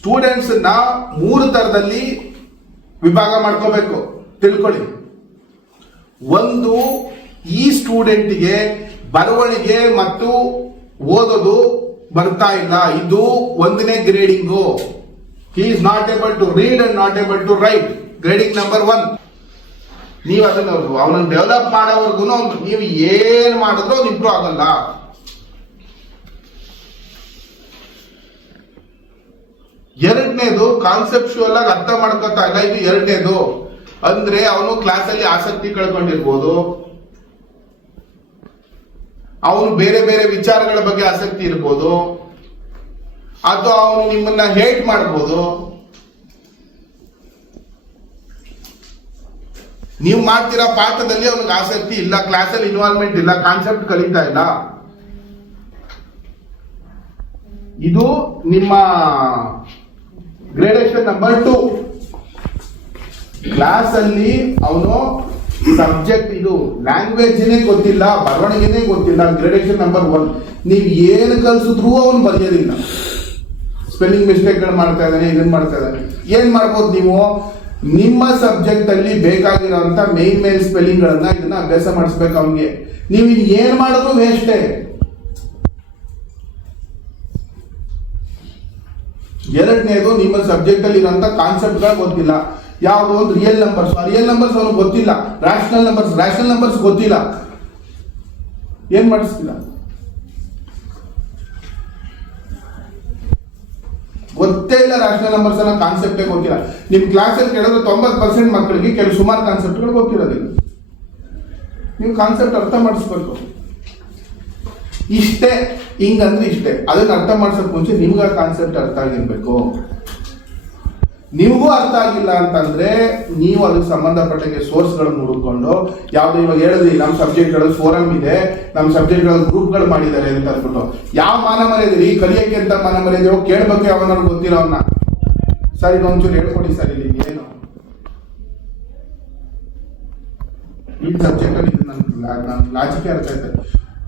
Students ನ 3 ತರದಲ್ಲಿ ವಿಭಾಗ ಮಾಡ್ಕೋಬೇಕು, ತಿಳ್ಕೊಳ್ಳಿ. ಒಂದು, ಈ ಸ್ಟೂಡೆಂಟ್ಗೆ ಬರವಣಿಗೆ ಮತ್ತು ಓದೋದು ಬರ್ತಾ ಇಲ್ಲ, ಇದು 1ನೇ grading. He is not able to read and not able to write, grading number 1. ನೀವು ಅದನ್ನ ಅವನನ್ನು ಡೆವಲಪ್ ಮಾಡೋವರೆಗೂ ನೀವು ಏನ್ ಮಾಡಿದ್ರು ಅದು ಇಂಪ್ರೂವ್ ಆಗಲ್ಲ. ಎರಡನೇದು, ಕಾನ್ಸೆಪ್ಚುಯಲ್ ಆಗಿ ಅರ್ಥ ಮಾಡ್ಕೊತಾ ಇಲ್ಲ, ಇದು ಎರಡನೇದು. ಅಂದ್ರೆ ಅವನು ಕ್ಲಾಸಲ್ಲಿ ಆಸಕ್ತಿ ಕಳ್ಕೊಂಡಿರ್ಬೋದು, ಅವನು ಬೇರೆ ಬೇರೆ ವಿಚಾರಗಳ ಬಗ್ಗೆ ಆಸಕ್ತಿ ಇರ್ಬೋದು, ಅಥವಾ ಅವನು ನಿಮ್ಮನ್ನ ಹೇಟ್ ಮಾಡ್ಬೋದು. ನೀವು ಮಾಡ್ತಿರೋ ಪಾಠದಲ್ಲಿ ಅವನಿಗೆ ಆಸಕ್ತಿ ಇಲ್ಲ, ಕ್ಲಾಸಲ್ಲಿ ಇನ್ವಾಲ್ವ್ಮೆಂಟ್ ಇಲ್ಲ, ಕಾನ್ಸೆಪ್ಟ್ ಕಲಿತಾ ಇಲ್ಲ. ಇದು ನಿಮ್ಮ ಗ್ರೇಡೇಷನ್ ನಂಬರ್ 2. ಕ್ಲಾಸ್ ಅಲ್ಲಿ ಅವನು ಸಬ್ಜೆಕ್ಟ್, ಇದು ಲ್ಯಾಂಗ್ವೇಜ್ನೇ ಗೊತ್ತಿಲ್ಲ, ಬರವಣಿಗೆನೇ ಗೊತ್ತಿಲ್ಲ, ಗ್ರೇಡೇಷನ್ ನಂಬರ್ 1. ನೀವು ಏನು ಕಲ್ಸಿದ್ರು ಅವನು ಬರೆಯೋದಿಲ್ಲ, ಸ್ಪೆಲ್ಲಿಂಗ್ ಮಿಸ್ಟೇಕ್ಗಳು ಮಾಡ್ತಾ ಇದ್ದಾನೆ, ಇದನ್ನ ಮಾಡ್ತಾ ಇದ್ದಾನೆ. ಏನ್ ಮಾಡ್ಬೋದು ನೀವು? ನಿಮ್ಮ ಸಬ್ಜೆಕ್ಟ್ ಅಲ್ಲಿ ಬೇಕಾಗಿರೋಂಥ ಮೇನ್ ಸ್ಪೆಲ್ಲಿಂಗ್ ಗಳನ್ನ ಇದನ್ನ ಅಭ್ಯಾಸ ಮಾಡಿಸ್ಬೇಕು ಅವನಿಗೆ. ನೀವು ಏನ್ ಮಾಡಿದ್ರು ವೇಸ್ಟೇ. ಎರಡನೇದು, ನಿಮ್ಮ ಸಬ್ಜೆಕ್ಟ್ ಅಲ್ಲಿ ಇರೋಂಥ ಕಾನ್ಸೆಪ್ಟ್ ಗಳು ಗೊತ್ತಿಲ್ಲ. ಯಾವುದು? ಒಂದು ರಿಯಲ್ ನಂಬರ್ಸ್ ಅವನಿಗೆ ಗೊತ್ತಿಲ್ಲ, ರ್ಯಾಷನಲ್ ನಂಬರ್ಸ್ ಗೊತ್ತಿಲ್ಲ. ಏನ್ ಮಾಡಿಸ್ತಿಲ್ಲ? ಗೊತ್ತೇ ಇಲ್ಲ ರ್ಯಾಷನಲ್ ನಂಬರ್ಸ್ ಅನ್ನೋ ಕಾನ್ಸೆಪ್ಟೇ ಗೊತ್ತಿಲ್ಲ. ನಿಮ್ ಕ್ಲಾಸಲ್ಲಿ ಕೇಳಿದ್ರೆ 90% ಮಕ್ಕಳಿಗೆ ಕೆಲವು ಸುಮಾರು ಕಾನ್ಸೆಪ್ಟ್ಗಳು ಗೊತ್ತಿರೋದಿಲ್ಲ. ನೀವು ಕಾನ್ಸೆಪ್ಟ್ ಅರ್ಥ ಮಾಡಿಸ್ಬೇಕು. ಇಷ್ಟೇ, ಹಿಂಗಂದ್ರೆ ಇಷ್ಟೇ. ಅದನ್ನ ಅರ್ಥ ಮಾಡ್ಸಕ್ ಮುಂಚೆ ನಿಮ್ಗೆ ಆ ಕಾನ್ಸೆಪ್ಟ್ ಅರ್ಥ ಆಗಿರ್ಬೇಕು. ನಿಮಗೂ ಅರ್ಥ ಆಗಿಲ್ಲ ಅಂತಂದ್ರೆ ನೀವು ಅದಕ್ಕೆ ಸಂಬಂಧಪಟ್ಟಂಗೆ ಸೋರ್ಸ್ಗಳನ್ನು ಹುಡುಕೊಂಡು, ಯಾವ್ದು ಇವಾಗ ಹೇಳಿದ್ರಿ ನಮ್ಮ ಸಬ್ಜೆಕ್ಟ್ಗಳಲ್ಲಿ ಫೋರಮ್ ಇದೆ, ನಮ್ಮ ಸಬ್ಜೆಕ್ಟ್ಗಳಲ್ಲಿ ಗ್ರೂಪ್ಗಳು ಮಾಡಿದ್ದಾರೆ ಅಂತ ಅಂದ್ಬಿಟ್ಟು ಯಾವ ಮಾನ ಮರ್ಯಾದೆ ಕಲಿಯಕ್ಕೆ ಅಂತ ಮಾನ ಮರ್ಯಾದೆ ಕೇಳ್ಬೇಕು. ಅವನವ್ರು ಗೊತ್ತಿರೋ ಅವನ್ನ, ಸರ್ ಇದೊಂಚೂರು ಹೇಳ್ಕೊಡಿ ಸರ್, ಇಲ್ಲಿ ಏನು ಈ ಸಬ್ಜೆಕ್ಟ್ ಅಲ್ಲಿ ನನ್ನ ಲಾಜಿಕೆ ಅರ್ಥ ಆಯ್ತು.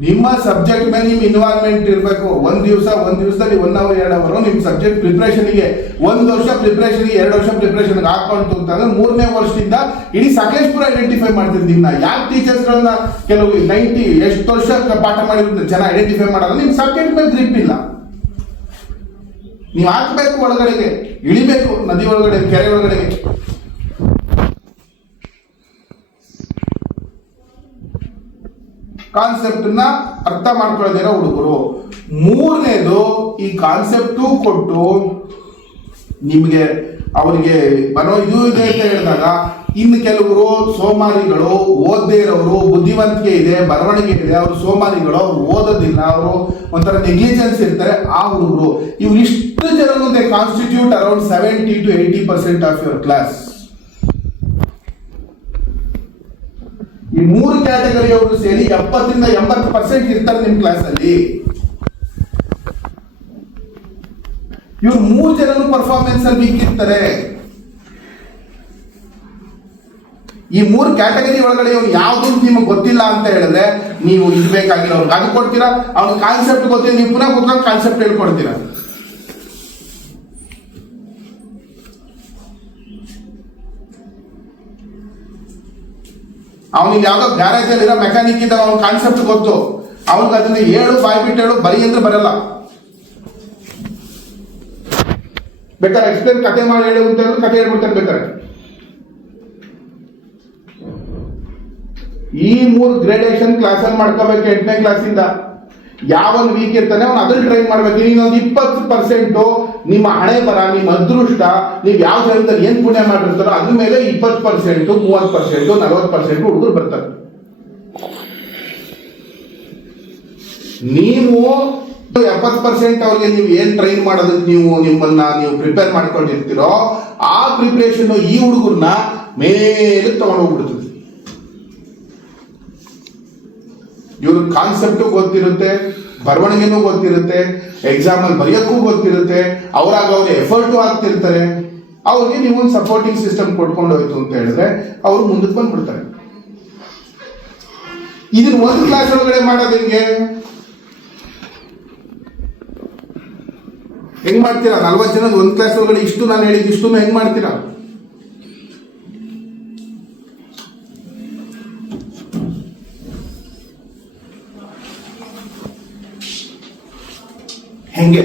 ನಿಮ್ಮ ಸಬ್ಜೆಕ್ಟ್ ಮೇಲೆ ನಿಮ್ ಇನ್ವಾಲ್ವ್ಮೆಂಟ್ ಇರಬೇಕು. ಒಂದ್ ದಿವಸದಲ್ಲಿ 1 hour 2 hour ನಿಮ್ ಸಬ್ಜೆಕ್ಟ್ ಪ್ರಿಪರೇಷನ್ಗೆ, 1 ವರ್ಷ ಪ್ರಿಪರೇಷನ್ಗೆ, 2 ವರ್ಷ ಪ್ರಿಪರೇಷನ್ಗೆ ಹಾಕೊಂಡು ಅಂತಂದ್ರೆ 3ನೇ ವರ್ಷದಿಂದ ಇಡೀ ಸಕಲೇಶ್ಪುರ ಐಡೆಂಟಿಫೈ ಮಾಡ್ತಿರ್ತೀವಿ. ನಾ ಯಾಕೆ ಟೀಚರ್ಸ್ ಗಳನ್ನ ಕೆಲವು 90 ಎಷ್ಟು ವರ್ಷ ಪಾಠ ಮಾಡಿದ್ರೆ ಜನ ಐಡೆಂಟಿಫೈ ಮಾಡಲ್ಲ? ನಿಮ್ ಸಬ್ಜೆಕ್ಟ್ ಮೇಲೆ ಗ್ರಿಪ್ ಇಲ್ಲ. ನೀವು ಹಾಕ್ಬೇಕು, ಒಳಗಡೆಗೆ ಇಳಿಬೇಕು, ನದಿ ಒಳಗಡೆ, ಕೆರೆ ಒಳಗಡೆಗೆ. ಕಾನ್ಸೆಪ್ಟ್ ನ ಅರ್ಥ ಮಾಡ್ಕೊಳ್ಳೋದಿರೋ ಹುಡುಗರು. ಮೂರನೇದು, ಈ ಕಾನ್ಸೆಪ್ಟು ಕೊಟ್ಟು ನಿಮ್ಗೆ ಅವರಿಗೆ ಬರೋ ಇದು ಇದೆ ಅಂತ ಹೇಳಿದಾಗ, ಇನ್ನು ಕೆಲವರು ಸೋಮಾರಿಗಳು, ಓದದೇ ಇರೋರು, ಬುದ್ಧಿವಂತಿಕೆ ಇದೆ, ಬರವಣಿಗೆ ಇದೆ, ಅವರು ಸೋಮಾರಿಗಳು, ಅವ್ರು ಓದೋದಿಲ್ಲ, ಅವರು ಒಂಥರ ನೆಗ್ಲಿಜೆನ್ಸ್ ಇರ್ತಾರೆ, ಆ ಹುಡುಗರು. ಇವ್ರು ಇಷ್ಟು ಜನರು they constitute around 70 to 80% of your class. ಈ 3 ಕ್ಯಾಟಗರಿಯವರು ಸೇರಿ 70 ಇಂದ 80% ಇರ್ತಾರೆ ನಿಮ್ ಕ್ಲಾಸ್ ಅಲ್ಲಿ. ಇವ್ರು 3 ಜನರು ಪರ್ಫಾರ್ಮೆನ್ಸ್ ಅಲ್ಲಿ ವೀಕ್ ಇರ್ತಾರೆ. ಈ 3 ಕ್ಯಾಟಗರಿ ಒಳಗಡೆ ಅವ್ನು ಯಾವ್ದು ನಿಮಗೆ ಗೊತ್ತಿಲ್ಲ ಅಂತ ಹೇಳಿದ್ರೆ ನೀವು ಇರ್ಬೇಕಾಗಿರೋ ಅವ್ರಿಗೆ ಅದು ಕೊಡ್ತೀರಾ. ಅವ್ನ ಕಾನ್ಸೆಪ್ಟ್ ಗೊತ್ತಿಲ್ಲ, ನೀವು ಪುನಃ ಕೂತ್ಕೊಂಡು ಕಾನ್ಸೆಪ್ಟ್ ಹೇಳ್ಕೊಡ್ತೀರಾ. ಅವನಿಗೆ ಯಾವ್ದೋ ಗ್ಯಾರೇಜ್ ಅಲ್ಲಿ ಇರೋ ಮೆಕ್ಯಾನಿಕ್ ಇದ್ದ, ಅವ್ನ ಕಾನ್ಸೆಪ್ಟ್ ಗೊತ್ತು, ಅವನಿಗೆ ಅದನ್ನ ಹೇಳು, ಬಾಯ್ ಬಿಟ್ಟು ಹೇಳು, ಬರೀ ಅಂದ್ರೆ ಬರಲ್ಲ. ಬೇಕಾದ್ರೆ ಎಕ್ಸ್ಪ್ಲೇನ್ ಕತೆ ಮಾಡಿ ಹೇಳು ಅಂತ ಹೇಳಿದ್ರೆ ಕತೆ ಹೇಳ್ಬಿಡ್ತಾರೆ ಬೇಕಾದ್ರೆ. ಈ 3 ಗ್ರೇಡೇಷನ್ ಕ್ಲಾಸ್ ಅಲ್ಲಿ ಮಾಡ್ಕೋಬೇಕು. 8ನೇ ಕ್ಲಾಸಿಂದ ಯಾವನ್ ವೀಕ್ ಇರ್ತಾನೆ ಅವ್ನು ಅದನ್ನ ಟ್ರೈನ್ ಮಾಡ್ಬೇಕು. ಇನ್ನೊಂದು 20% ನಿಮ್ಮ ಹಣೆ ಬರ, ನಿಮ್ಮ ಅದೃಷ್ಟ, ನೀವು ಯಾವ ಜಾಗದಲ್ಲಿ ಏನ್ ಪುಣ್ಯ ಮಾಡಿರ್ತಾರೋ ಅದ್ರ ಮೇಲೆ 20%, 30%, 40% ಹುಡುಗರು ಬರ್ತಾರೆ. ನೀವು 70% ಅವ್ರಿಗೆ ನೀವು ಏನ್ ಟ್ರೈನ್ ಮಾಡೋದಕ್ಕೆ ನೀವು ಪ್ರಿಪೇರ್ ಮಾಡ್ಕೊಂಡಿರ್ತೀರೋ ಆ ಪ್ರಿಪರೇಷನ್ ಈ ಹುಡುಗರನ್ನ ಮೇಲೆ ತಗೊಂಡೋಗ್ಬಿಡ್ತದೆ. ಇವ್ರ ಕಾನ್ಸೆಪ್ಟ್ ಗೊತ್ತಿರುತ್ತೆ, ಬರವಣಿಗೆನೂ ಗೊತ್ತಿರುತ್ತೆ, ಎಕ್ಸಾಮ್ ಅಲ್ಲಿ ಬರೆಯೋಕ್ಕೂ ಗೊತ್ತಿರುತ್ತೆ, ಅವ್ರಾಗ ಅವ್ರು ಎಫರ್ಟು ಹಾಕ್ತಿರ್ತಾರೆ. ಅವ್ರಿಗೆ ನೀವು ಒಂದು ಸಪೋರ್ಟಿಂಗ್ ಸಿಸ್ಟಮ್ ಕೊಟ್ಕೊಂಡು ಹೋಯ್ತು ಅಂತ ಹೇಳಿದ್ರೆ ಅವ್ರು ಮುಂದಕ್ಕೆ ಬಂದ್ಬಿಡ್ತಾರೆ. ಇದನ್ನ ಒಂದು ಕ್ಲಾಸ್ ಒಳಗಡೆ ಮಾಡೋದು ಹೆಂಗೆ? ಹೆಂಗ್ ಮಾಡ್ತೀರಾ? 40 ಜನದ ಒಂದ್ ಕ್ಲಾಸ್ ಒಳಗಡೆ ಇಷ್ಟು ನಾನು ಹೇಳಿದ್ದು ಇಷ್ಟು ಹೆಂಗ್ ಮಾಡ್ತೀರಾ? ಹೆಂಗೆ?